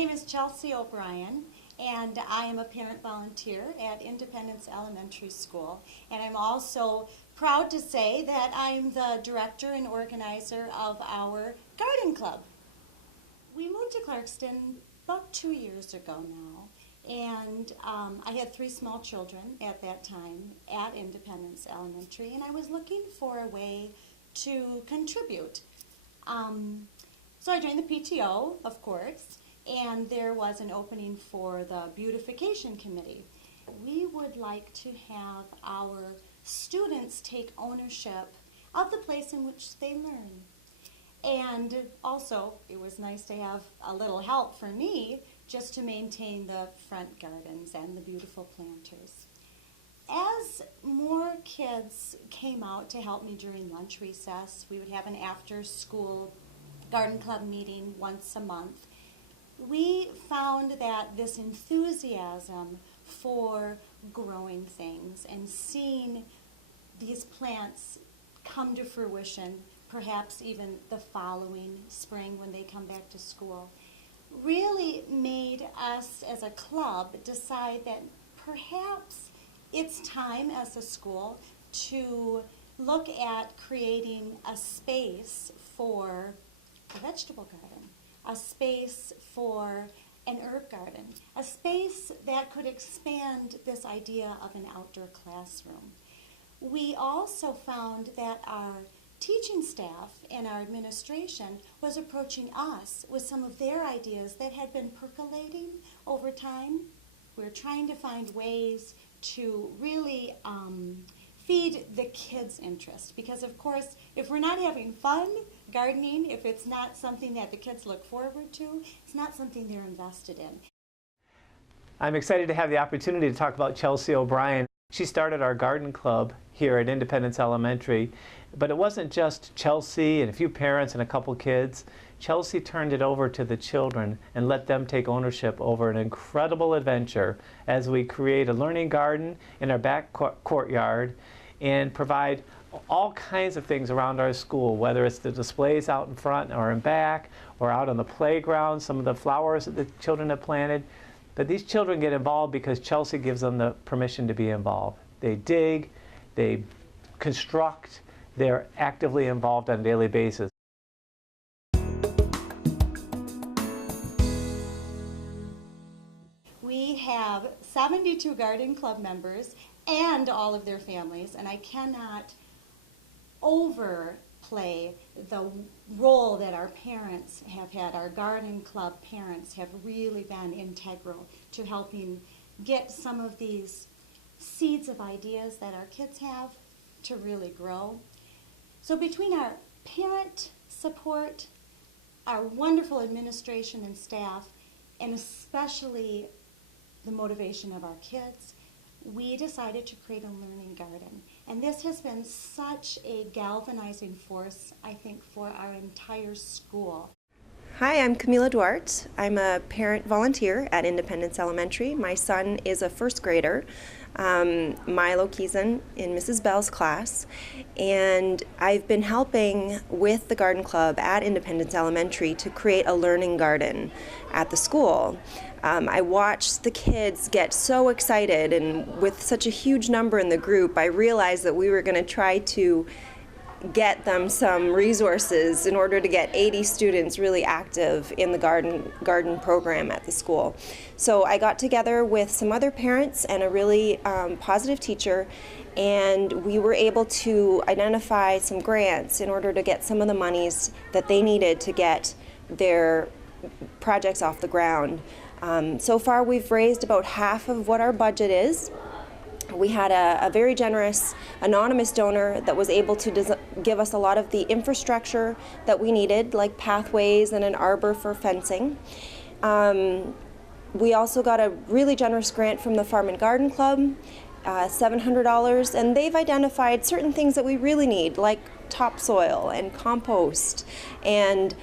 name is Chelsea O'Brien, and I am a parent volunteer at Independence Elementary School. And I'm also proud to say that I'm the director and organizer of our garden club. We moved to Clarkston about 2 years ago now, and I had 3 small children at that time at Independence Elementary, and I was looking for a way to contribute. So I joined the PTO, of course, and there was an opening for the beautification committee. We would like to have our students take ownership of the place in which they learn. And also, it was nice to have a little help for me just to maintain the front gardens and the beautiful planters. As more kids came out to help me during lunch recess, we would have an after-school garden club meeting once a month. We found that this enthusiasm for growing things and seeing these plants come to fruition, perhaps even the following spring when they come back to school, really made us as a club decide that perhaps it's time as a school to look at creating a space for a vegetable garden, a space for an herb garden, a space that could expand this idea of an outdoor classroom. We also found that our teaching staff and our administration was approaching us with some of their ideas that had been percolating over time. We're trying to find ways to really feed the kids' interest, because of course, if we're not having fun gardening, if it's not something that the kids look forward to, it's not something they're invested in. I'm excited to have the opportunity to talk about Chelsea O'Brien. She started our garden club here at Independence Elementary, but it wasn't just Chelsea and a few parents and a couple kids. Chelsea turned it over to the children and let them take ownership over an incredible adventure as we create a learning garden in our back courtyard and provide all kinds of things around our school, whether it's the displays out in front or in back or out on the playground, some of the flowers that the children have planted. But these children get involved because Chelsea gives them the permission to be involved. They dig, they construct, they're actively involved on a daily basis. We have 72 garden club members and all of their families, and I cannot overplay the role that our parents have had. Our garden club parents have really been integral to helping get some of these seeds of ideas that our kids have to really grow. So between our parent support, our wonderful administration and staff, and especially the motivation of our kids, we decided to create a learning garden. And this has been such a galvanizing force, I think, for our entire school. Hi, I'm Camila Duarte. I'm a parent volunteer at Independence Elementary. My son is a first grader, Milo Keeson, in Mrs. Bell's class, and I've been helping with the garden club at Independence Elementary to create a learning garden at the school. I watched the kids get so excited, and with such a huge number in the group, I realized that we were going to try to get them some resources in order to get 80 students really active in the garden program at the school. So I got together with some other parents and a really positive teacher, and we were able to identify some grants in order to get some of the monies that they needed to get their projects off the ground. So far we've raised about half of what our budget is. We had a very generous anonymous donor that was able to give us a lot of the infrastructure that we needed, like pathways and an arbor for fencing. We also got a really generous grant from the Farm and Garden Club, $700, and they've identified certain things that we really need, like topsoil and compost and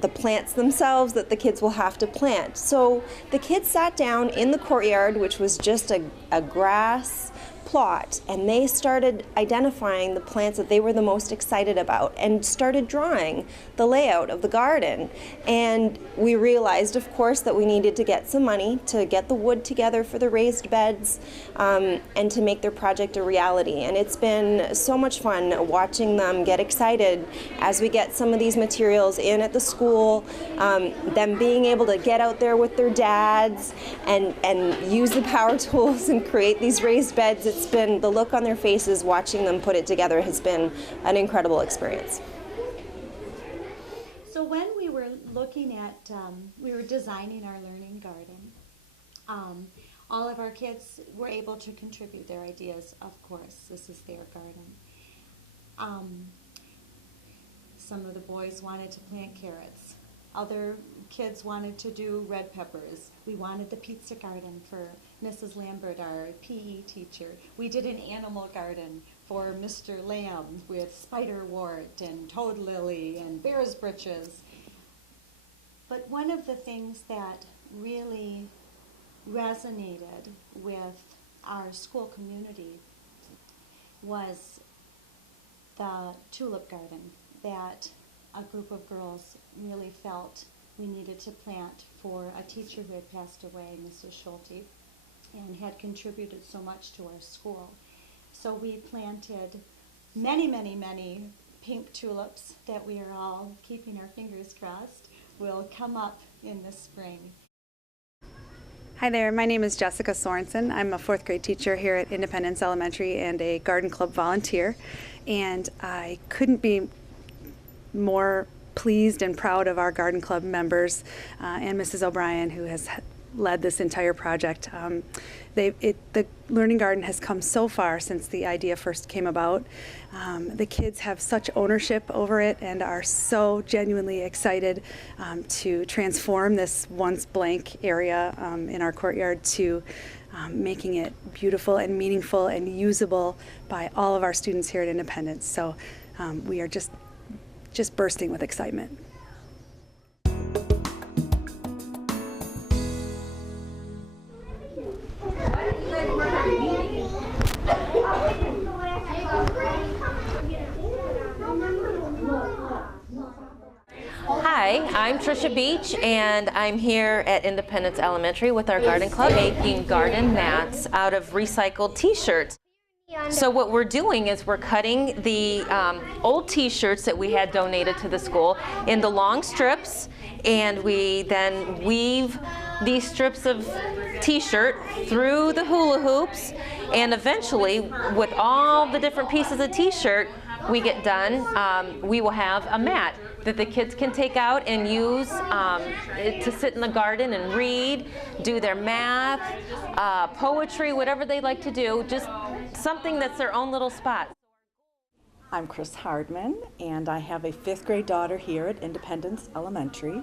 the plants themselves that the kids will have to plant. So the kids sat down in the courtyard, which was just a grass plot, and they started identifying the plants that they were the most excited about and started drawing the layout of the garden. And we realized, of course, that we needed to get some money to get the wood together for the raised beds and to make their project a reality. And it's been so much fun watching them get excited as we get some of these materials in at the school, them being able to get out there with their dads and use the power tools and create these raised beds. It's been, the look on their faces watching them put it together has been an incredible experience. So when we were looking at, we were designing our learning garden, all of our kids were able to contribute their ideas, of course. This is their garden. Some of the boys wanted to plant carrots. Other kids wanted to do red peppers. We wanted the pizza garden for Mrs. Lambert, our PE teacher. We did an animal garden for Mr. Lamb with spiderwort and toad lily and bear's breeches. But one of the things that really resonated with our school community was the tulip garden that a group of girls really felt we needed to plant for a teacher who had passed away, Mrs. Schulte, and had contributed so much to our school. So we planted many, many, many pink tulips that we are all keeping our fingers crossed will come up in the spring. Hi there, my name is Jessica Sorensen. I'm a 4th grade teacher here at Independence Elementary and a garden club volunteer. And I couldn't be more pleased and proud of our garden club members and Mrs. O'Brien, who has led this entire project. The Learning Garden has come so far since the idea first came about. The kids have such ownership over it and are so genuinely excited to transform this once blank area in our courtyard to making it beautiful and meaningful and usable by all of our students here at Independence. So we are just bursting with excitement. Hi, I'm Trisha Beach, and I'm here at Independence Elementary with our garden club making garden mats out of recycled t-shirts. So what we're doing is we're cutting the old t-shirts that we had donated to the school into long strips, and we then weave these strips of t-shirt through the hula hoops, and eventually with all the different pieces of t-shirt we get done, we will have a mat that the kids can take out and use to sit in the garden and read, do their math, poetry, whatever they like to do, just something that's their own little spot. I'm Chris Hardman, and I have a 5th grade daughter here at Independence Elementary,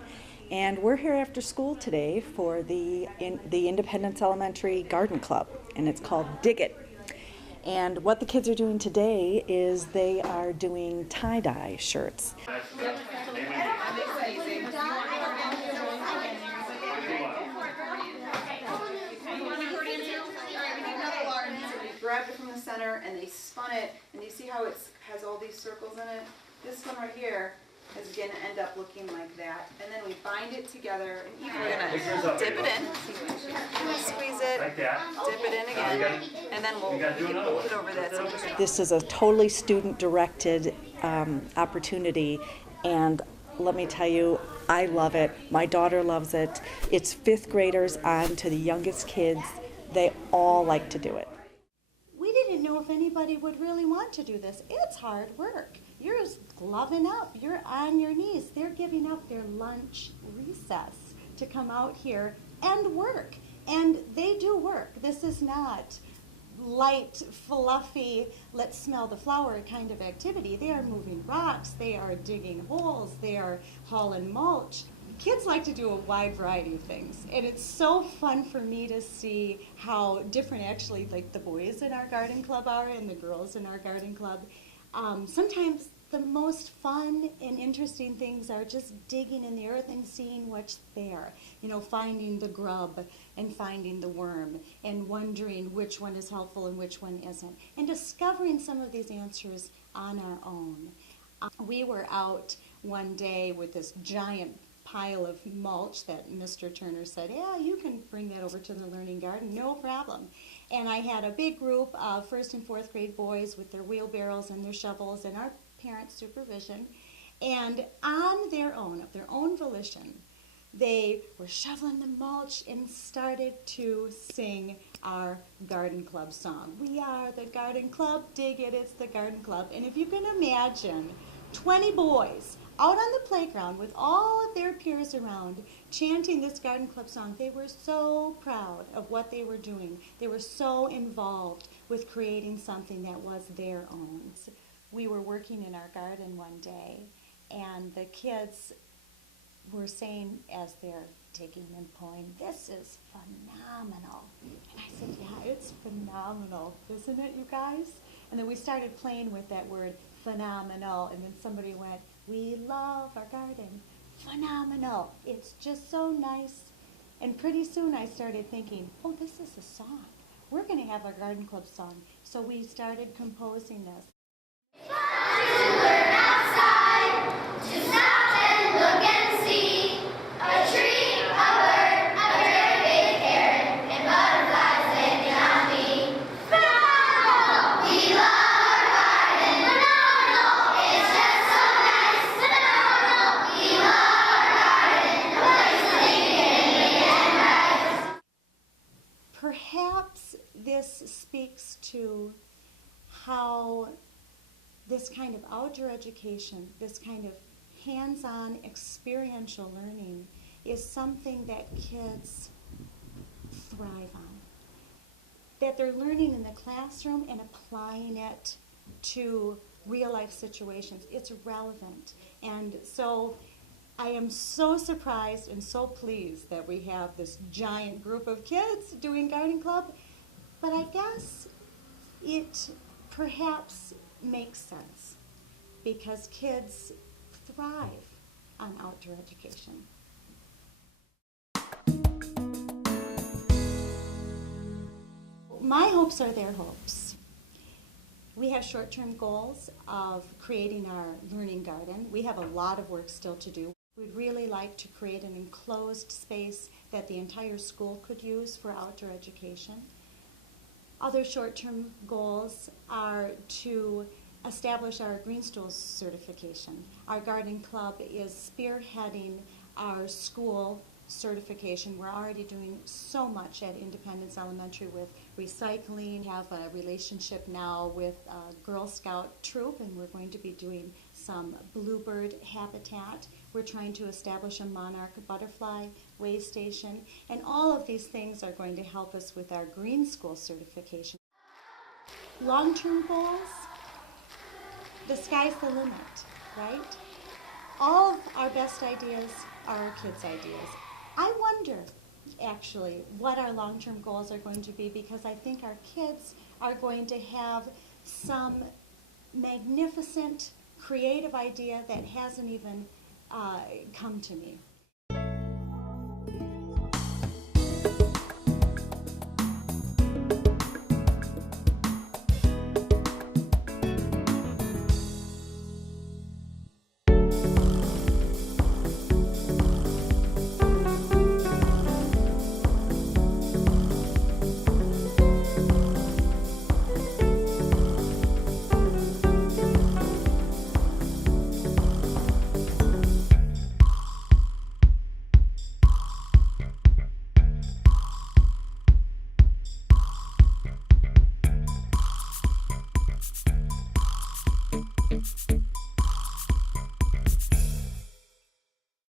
and we're here after school today for the Independence Elementary Garden Club, and it's called Dig It. And what the kids are doing today is they are doing tie-dye shirts. Grabbed it from the center and they spun it, and you see how it has all these circles in it? This one right here is going to end up looking like that. And then we bind it together, and we're going to dip it in, squeeze it, dip it in again, and then we can hold it over that. This is a totally student-directed opportunity, and let me tell you, I love it. My daughter loves it. It's 5th graders on to the youngest kids. They all like to do it. We didn't know if anybody would really want to do this. It's hard work. You're gloving up. You're on your knees. They're giving up their lunch recess to come out here and work. And they do work. This is not light, fluffy, let's smell the flower kind of activity. They are moving rocks. They are digging holes. They are hauling mulch. Kids like to do a wide variety of things, and it's so fun for me to see how different actually like the boys in our garden club are and the girls in our garden club. sometimes the most fun and interesting things are just digging in the earth and seeing what's there. You know, finding the grub and finding the worm and wondering which one is helpful and which one isn't. And discovering some of these answers on our own. We were out one day with this giant pile of mulch that Mr. Turner said, yeah, you can bring that over to the learning garden, no problem. And I had a big group of 1st and 4th grade boys with their wheelbarrows and their shovels and our parent supervision. And on their own, of their own volition, they were shoveling the mulch and started to sing our garden club song. We are the garden club, dig it, it's the garden club. And if you can imagine 20 boys out on the playground with all of their peers around chanting this garden club song, they were so proud of what they were doing. They were so involved with creating something that was their own. We were working in our garden one day, and the kids were saying as they're digging and pulling, this is phenomenal. And I said, yeah, it's phenomenal, isn't it, you guys? And then we started playing with that word, phenomenal, and then somebody went, we love our garden. Phenomenal. It's just so nice. And pretty soon I started thinking, oh, this is a song. We're going to have a garden club song. So we started composing this. Perhaps this speaks to how this kind of outdoor education, this kind of hands-on experiential learning is something that kids thrive on. That they're learning in the classroom and applying it to real-life situations. It's relevant. And so I am so surprised and so pleased that we have this giant group of kids doing garden club, but I guess it perhaps makes sense because kids thrive on outdoor education. My hopes are their hopes. We have short-term goals of creating our learning garden. We have a lot of work still to do. We'd really like to create an enclosed space that the entire school could use for outdoor education. Other short-term goals are to establish our Green Stools certification. Our garden club is spearheading our school certification. We're already doing so much at Independence Elementary with recycling. We have a relationship now with a Girl Scout troop, and we're going to be doing some bluebird habitat. We're trying to establish a monarch butterfly way station, and all of these things are going to help us with our Green School certification. Long-term goals, the sky's the limit, right? All of our best ideas are our kids' ideas. I wonder, actually, what our long-term goals are going to be, because I think our kids are going to have some magnificent creative idea that hasn't even come to me.